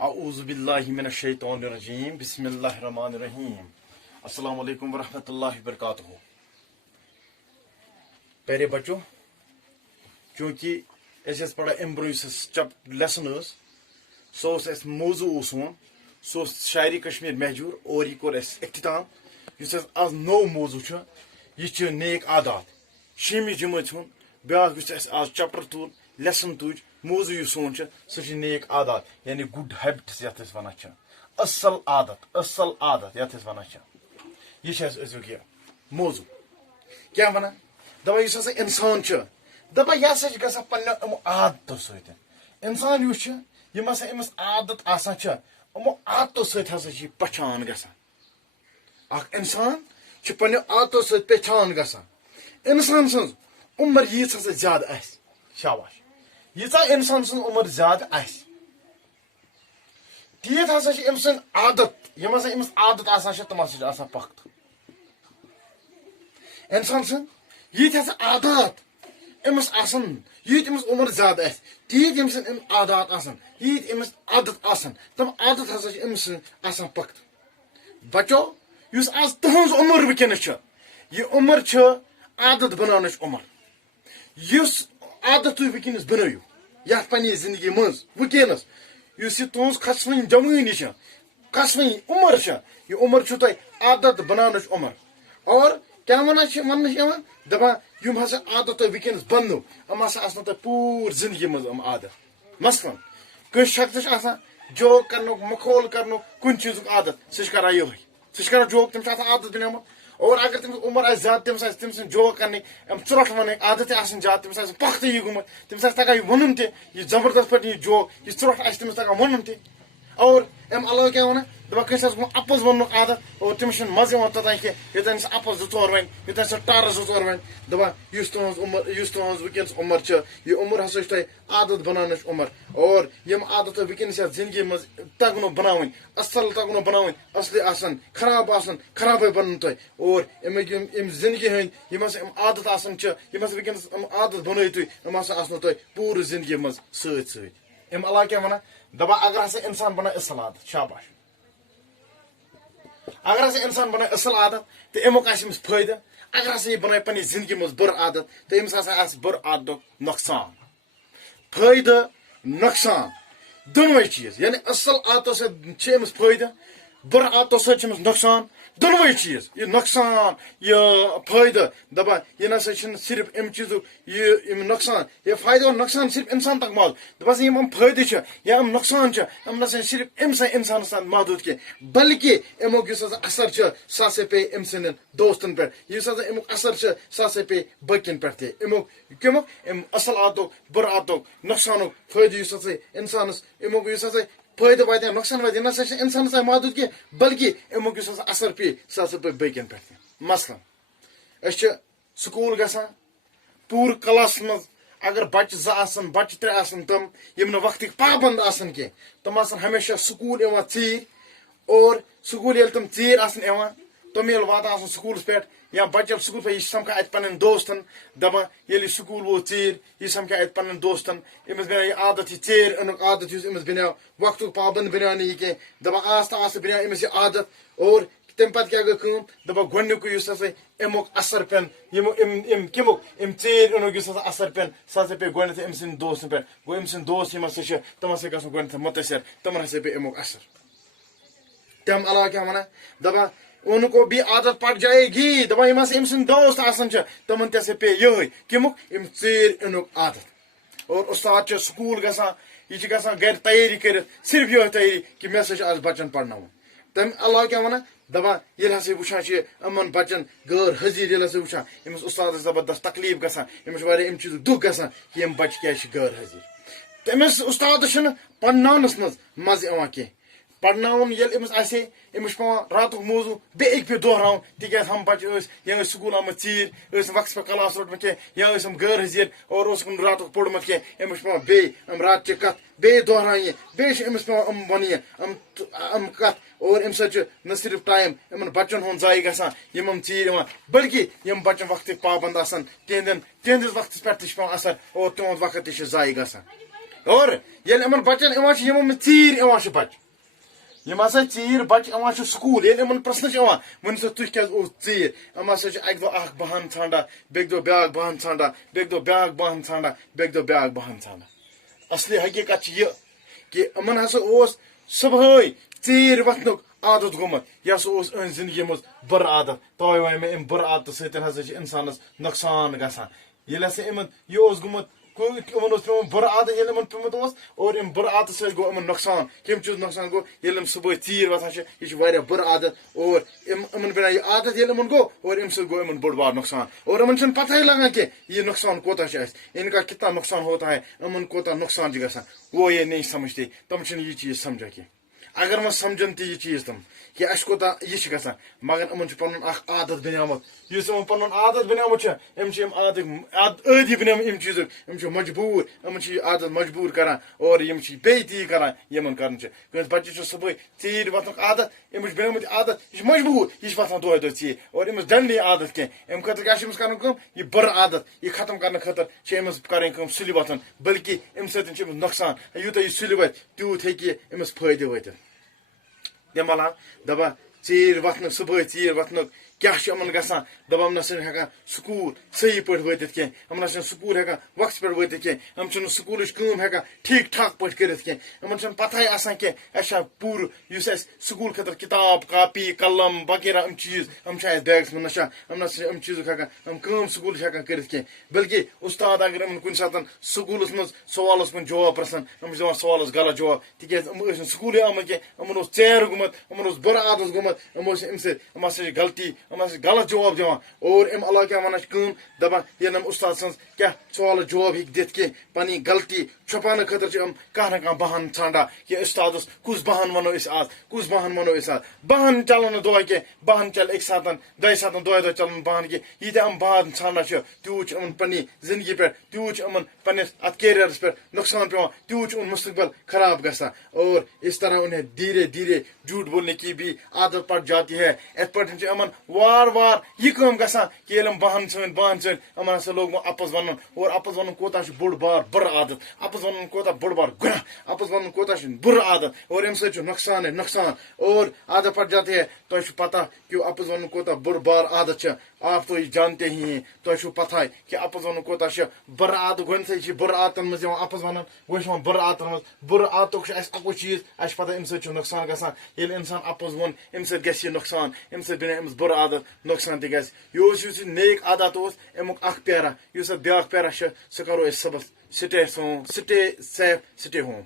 اعوذ باللہ من الشیطان الرجیم بسم اللہ الرحمن الرحیم السلام علیکم ورحمۃ اللہ وبرکاتہ. پیارے بچوں، چونکہ اس پڑھا ام برو لیسن سو موضوع سو شاعری کشمیر محجور اور یہ کور اختتام. اس آز نو موضوع یہ نیک عادات. شیمی جماعت ہند بیاکھ آز چیپٹر تول لیسن تج موضوع یہ سون سہ نیک عادات یعنی گڈ ہیبٹس یتھ ونان اصل عادت یتھ ونان یہ موضوع کیا ونان دپان اس ہسا انسان دپان یہ ہسا گژھان پننیو عادتو ست. انسان اس یم ہسا امس عادت آسان یمو عادتو ست ہسا پہچان گژھان. اخ انسان پننیو عادتو ست پہچان گژھان. انسان سن عمر ییژ ہسا زیادہ آسہِ شاباش ییژا انسان سن عمر زیادہ آسہِ تیت ہسا ام سن عادت یم ہسا امس عادت آسان تم ہسا آسان پخت. انسان سن یت ہسا عادات امس آسان یت امس عمر زیادہ آسہِ تیت یم سن عادات آسان یت امس عادت آسان تم عادت ہسا امس سن آسان پخت. بچو یس آز تہنز عمر ونکس یہ عمر عادت بنانچ عمر. اس عادت تھی ونکس بنو یتھ پنہ زندگی مز ونکس اس تہذ کھسویں جوانی کھسویں عمر یہ عمر تہ عادت بنانچ عمر. اور کیا ون دپان یم ہسا عادت تہ ونکس بنو ام ہسا آسن تہ پور زندگی مز عادت. مثلاً کس شخص آسان جوک کرنک مخول کرنک کن چیز عادت سہ کران یہ سہ کران جوک تمس عادت بنیامت. اور اگر تمس عمر آس زیادہ تمس جوک کرنے ثرٹ ون عادت آسان زیادہ تمس پخت یہ گومت تمس تگان یہ ون تہ یہ زبردست پہ یہ جوک یہ ثرٹ آس تمس تگان ون تہ. اور ام علاوہ کیا ونان دپان کس گو اپز وننک عادت اور تمس مزہ توتان کی یوتان سہ اپز زٕ ژور ون یوتان سہ ٹر زٕ ژور ون دپان اس تہذ عمر اس تہذ ونکس عمر یہ عمر ہسا تہ عادت بنانچ عمر. اور یم عادت ونکس یتھ زندگی مز تگنو بناون اصل تگنو بناون اصلی آسان خراب آسان خرابے بنن تہ. اور امیک یم زندگی ہند یم ہسا عادت آسان یم ہسا ونکس عادت بنو تھی یم ہسا آسنو تہ پور زندگی مز ست ست. ام علاوہ کیا ونان دپان اگر ہسا انسان بنائے اصل عادت شاباش اگر ہسا انسان بنائے اصل عادت تو امیک آمس فائدہ. اگر ہسا یہ بنائے پنہ زندگی مز بر عادت تو امس ہسا آس بر عادت نقصان. فائدہ نقصان دونوے چیز یعنی اصل عادتو سی امس فائدہ بر عادتو سی نقصان دونوے چیز. یہ نقصان یہ فائدہ دپان یہ نسا صرف ام چیزک یہ نقصان یہ فائدہ اور نقصان صرف انسان تک محدود. دپان یم فائدہ یا ام نقصان ام نسا صرف انسانس تک محدود کی بلکہ امیک اثر سہ ہسا پے ام سن دوستن پہ اس امیک اثر سہ ہسا پے باقین پہ تہ. امیک کمیک ام اصل عادتک بر عادتک نقصانک فائدہ اس انسانس امیک اس فائدہ واتہ نقصان واتہ نسا انسانس تک محدود کی بلکہ امیک اس اثر پے سہ ہسا پے باقین پہ تہ. مثلاً اس سکول گژھان پور کلاس مز اگر بچہ زٕ آسن بچہ ترٛےٚ آسن تم یم نہٕ وقتک پابند آسن کی تم آسن ہمیشہ سکول یوان ژیٖرۍ. اور سکول ییٚلہِ تم ژیٖرۍ آسن یوان تم ییٚلہِ واتان آسن سکولس پہ یا بچہ ییٚلہِ سکول پہ یہ سمکھان اتہ پنن دوستن دپان ییٚلہِ یہِ سکول ووت ژیٖرۍ یہ سمکھان اتہ پنن دوستن امس بنیو یہ عادت یہ ژیٖرۍ انک عادت یُس امس بنیو وقتک پابند بنیو نہٕ یہ کینٛہہ دپان آستہ آستہ بنیو امس یہ عادت. اور تم پتہ کیا گٔے کٲم دپان گۄڈنیُکُے یُس ہسا امیُک اثر پٮ۪ن کمیُک ام ژیٖرۍ انک یُس ہسا اثر پٮ۪ن سہ ہسا پے گۄڈنیتھ أمۍ سٕنٛدۍ دوستن پٮ۪ٹھ. گوٚو أمۍ سٕنٛدۍ دوست یم ہسا چھِ تم ہسا گژھن گۄڈنیتھ مُتٲثر تمن ہسا پے امیُک اثر. تم علاوہ کیا ونان دپان انکو بھی عادت پڑ جائے گی دپان یم ہسا أمۍ سٕنٛدۍ دوست آسان تمن تہ ہسا پے یہے کمیُک ام ژیٖرۍ انک عادت. اور استاد سکول گژھان یہ گژھان گھر تیاری کرتھ صرف یہ تیاری کہ مے ہسا آز بچن پرناون. تم علاوہ کیا ونان دپان ییٚلہِ ہسا وٕچھان یِمن بچن غٲر حٲضِر ییٚلہِ ہسا وٕچھان أمِس اُستادس زبردست تکلیٖف گژھان أمِس چھُ واریاہ اَمہِ چیٖزُک دُکھ گژھان کہِ یِم بچہِ کیازِ چھِ غٲر حٲضِر. تٔمِس اُستادس چھُنہٕ پرناونس منٛز مزٕ یِوان کینٛہہ. پرناوُن ییٚلہِ أمِس آسہِ أمِس چھُ پیٚوان راتُک موضوٗع بیٚیہِ اَکہِ پھِرِ دۄہراوُن تِکیازِ ہم بچہِ ٲسۍ یا ٲسۍ سکوٗل آمٕتۍ ژیٖرۍ ٲسۍ نہٕ وقتس پٮ۪ٹھ کلاس روٚٹمُت کینٛہہ یا ٲسۍ یِم غٲر حٲضِر اور اوسُکھ نہٕ راتُک پوٚرمُت کینٛہہ أمِس چھُ پیٚوان بیٚیہِ یِم راتچہِ کتھ بیٚیہِ دۄہراونہِ بیٚیہِ چھِ أمِس پیٚوان وننہِ یِم کتھ. اور امہ سۭتۍ چھُ نہ صرف ٹایم یِمن بچن ہُنٛد ضایہِ گژھان یِم ژیٖرۍ یِوان بلکہ یِم بچن وقتٕکۍ پابند آسان تہنٛدِس وقتس پٮ۪ٹھ تہِ چھُ پیٚوان اثر اور تِہُنٛد وقت تہِ چھُ ضایہِ گژھان. اور ییٚلہِ یِمن بچن یِوان چھِ یِمو منٛز ژیٖرۍ یِوان چھِ بچہِ یِم ہسا ژیٖرۍ بچہِ یِوان چھِ سکوٗل ییٚلہِ یِمن پرژھنہٕ چھِ یِوان ؤنِو سا تُہۍ کیازِ اوس ژیٖرۍ یِم ہسا چھِ اکہِ دۄہ اکھ بہانہٕ ژھانڈان بیٚکہِ دۄہ بیاکھ بہانہٕ ژھانڈان بیٚکہِ دۄہ بیاکھ بہانہٕ ژھانڈان بیٚکہِ دۄہ بیاکھ بہانہٕ ژھانڈان اصلی حقیٖقت چھِ یہِ کہِ یِمن ہسا اوس صبحٲے ژیٖرۍ وۄتھنُک عادت گوٚمُت یہِ ہسا اوس أہنٛزِ زندگی منٛز بُرٕ عادت توے ووٚن مےٚ اَمہِ بُرٕ عادتہٕ سۭتۍ ہسا چھِ اِنسانس نۄقصان گژھان ییٚلہِ ہسا یِمن یہِ اوس گوٚمُت یِمن اوس پیوٚمُت بُرٕ عادت ییٚلہِ یِمن پیوٚمُت اوس اور اَمہِ بُرٕ عادتہٕ سۭتۍ گوٚو یِمن نۄقصان کَمہِ چیٖزُک نۄقصان گوٚو ییٚلہِ یِم صبحٲے ژیٖرۍ وۄتھان چھِ یہِ چھِ واریاہ بُرٕ عادت اور یِمن بنیٛاو یہِ عادت ییٚلہِ یِمن گوٚو اور اَمہِ سۭتۍ گوٚو یِمن بوٚڑ بار نۄقصان اور یِمن چھنہٕ پتہٕے لگان کینٛہہ یہِ نۄقصان کوتاہ چھُ اَسہِ اِنکا کتنا نۄقصان ہوتا ہے یِمن کوتاہ نۄقصان چھُ گژھان وہ یہ نہیں سمجھتے تِم چھِنہٕ یہِ چیٖز سمجھان کینٛہہ اگر وۄنۍ سمجھن تہِ یہِ چیٖز تِم کہِ اَسہِ کوتاہ یہِ چھُ گژھان مگر یِمن چھُ پنُن اکھ عادت بنیومُت یُس یِمن پنُن عادت بنیومُت چھُ یِم چھِ یِم عٲدی بنیومُت اَمہِ چیٖزُک یِم چھِ مجبوٗر یِمن چھِ یہِ عادت مجبوٗر کران اور یِم چھِ بیٚیہِ تی کران یِمن کران چھِ کٲنٛسہِ بچس چھُ صبحٲے ژیٖرۍ وۄتھنُک عادت أمِس چھُ بنیومُت یہِ عادت یہِ چھُ مجبوٗر یہِ چھُ وۄتھان دۄہے دۄہے ژیٖرۍ اور أمِس ڈنٛڈِ یہِ عادت کینٛہہ اَمہِ خٲطرٕ کیاہ چھِ أمِس کرُن کٲم یہِ بُرٕ عادت یہِ ختم کرنہٕ خٲطرٕ چھِ أمِس کرٕنۍ کٲم سُلہِ وۄتھُن بلکہِ اَمہِ سۭتۍ چھُ أمِس نۄقصان یوٗتاہ یہِ سُلہِ وۄتھِ تیوٗت ہیٚکہِ یہِ أمِس فٲیدٕ وٲتِتھ تمہِ علاوٕ دپان ژیٖرۍ وۄتھنُک صبحٲے ژیٖرۍ وۄتھنُک کیاہ چھُ یِمن گژھان دپان یِم نہ سا چھِنہٕ ہٮ۪کان سکوٗل صحیح پٲٹھۍ وٲتِتھ کینٛہہ یِم نہ چھِنہٕ سکوٗل ہٮ۪کان وقتس پٮ۪ٹھ وٲتِتھ کینٛہہ یِم چھِنہٕ سکوٗلٕچ کٲم ہٮ۪کان ٹھیٖک ٹھاک پٲٹھۍ کٔرِتھ کینٛہہ یِمن چھنہٕ پتہٕے آسان کینٛہہ اَسہِ چھا پوٗرٕ یُس اَسہِ سکوٗل خٲطرٕ کِتاب کاپی قلم وغیرہ یِم چیٖز یِم چھِ اَسہِ بیگس منٛز نہ چھا یِم نہ سا چھِ یِم چیٖزُک ہٮ۪کان یِم کٲم سکوٗلٕچ ہٮ۪کان کٔرِتھ کینٛہہ بلکہِ اُستاد اگر یِمن کُنہِ ساتہٕ سکوٗلس منٛز سوالس کُن جواب پرژھان یِم چھِ دِوان سوالس غلط جواب تِکیازِ یِم ٲسۍ نہٕ سکوٗلٕے آمٕتۍ کینٛہہ یِمن اوس ژیر گوٚمُت یِمن اوس بُرٕ عادت گوٚمُت یِم ٲسۍ اَمہِ سۭتۍ یِم ہسا چھِ غلطی یِم ہسا چھِ غلط جواب دِوان اور اَمہِ علاوٕ کیاہ وَنان چھِ کٲم دپان ییٚلہِ یِم اُستاد سٕنٛز کیاہ سوالس جواب ہیٚکہِ دِتھ کینٛہہ پنٕنۍ غلطی چھُپاونہٕ خٲطرٕ چھِ یِم کانٛہہ نہ کانٛہہ بہانہٕ ژھانڈان کہِ اُستادس کُس بہانہٕ وَنو أسۍ آز کُس بہانہٕ وَنو أسۍ آز بہانہٕ چلان نہٕ دۄہے کینٛہہ بہانہٕ چلہِ اَکہِ ساتہٕ دۄیہِ ساتہٕ دۄہے دۄہے چلان بہانہٕ کینٛہہ ییٖتیاہ یِم بہانہٕ ژھانڈان چھِ تیوٗت چھُ یِمن پننہِ زندگی پٮ۪ٹھ تیوٗت چھُ یِمن پننِس اتھ کیریرس پٮ۪ٹھ نۄقصان پیوان تیوٗت چھُ یِمن مستقبل خراب گژھان اور اس طرح انہیں دھیرے دھیرے جھوٹ بولنے کی بھی عادت پڑ جاتی ہے یِتھ پٲٹھۍ چھِ یِمن وار وار یہِ کٲم گژھان کہِ ییٚلہِ یِم بہانہٕ ژھٲنۍ یِمن ہسا لوگ وۄنۍ اپُز وَنُن اور اپُز وَنُن کوتاہ چھُ بوٚڑ بار بُرٕ عادت اپُز وَنُن کوتاہ بوٚڑ بار گُناہ اپُز وَنُن کوتاہ چھُ بُرٕ عادت اور اَمہِ سۭتۍ چھُ نۄقصانٕے نۄقصان اور عادت پڑ جاتی ہے تۄہہِ چھُ پتہ کہِ اپُز وَنُن کوتاہ بُرٕ بار عادت چھِ آپ تو یہِ جانتے ہی ہیں تۄہہِ چھُو پتہٕے کہِ اپُز وَنُن کوتاہ چھُ بُرٕ عادت گۄڈنیتھٕے چھِ بُرٕ عادتن منٛز یِوان اپُز وَنُن گوٚو چھُ یِوان بُرٕ عادتن منٛز بُرٕ عادتُک چھُ اَسہِ اَکُے چیٖز اَسہِ چھُ پتہ اَمہِ سۭتۍ چھُ نۄقصان گژھان ییٚلہِ اِنسان اپُز ووٚن اَمہِ سۭتۍ گژھِ یہِ نۄقصان اَمہِ سۭتۍ بنیو أمِس بُرٕ عادت نۄقصان تہِ گژھِ یُس یہِ نیک عادت اوس اَمیُک اکھ پیرا یُس اَتھ بیاکھ پیرا چھُ سُہ کرو أسۍ صبحس سٹے سیف سٹے ہوم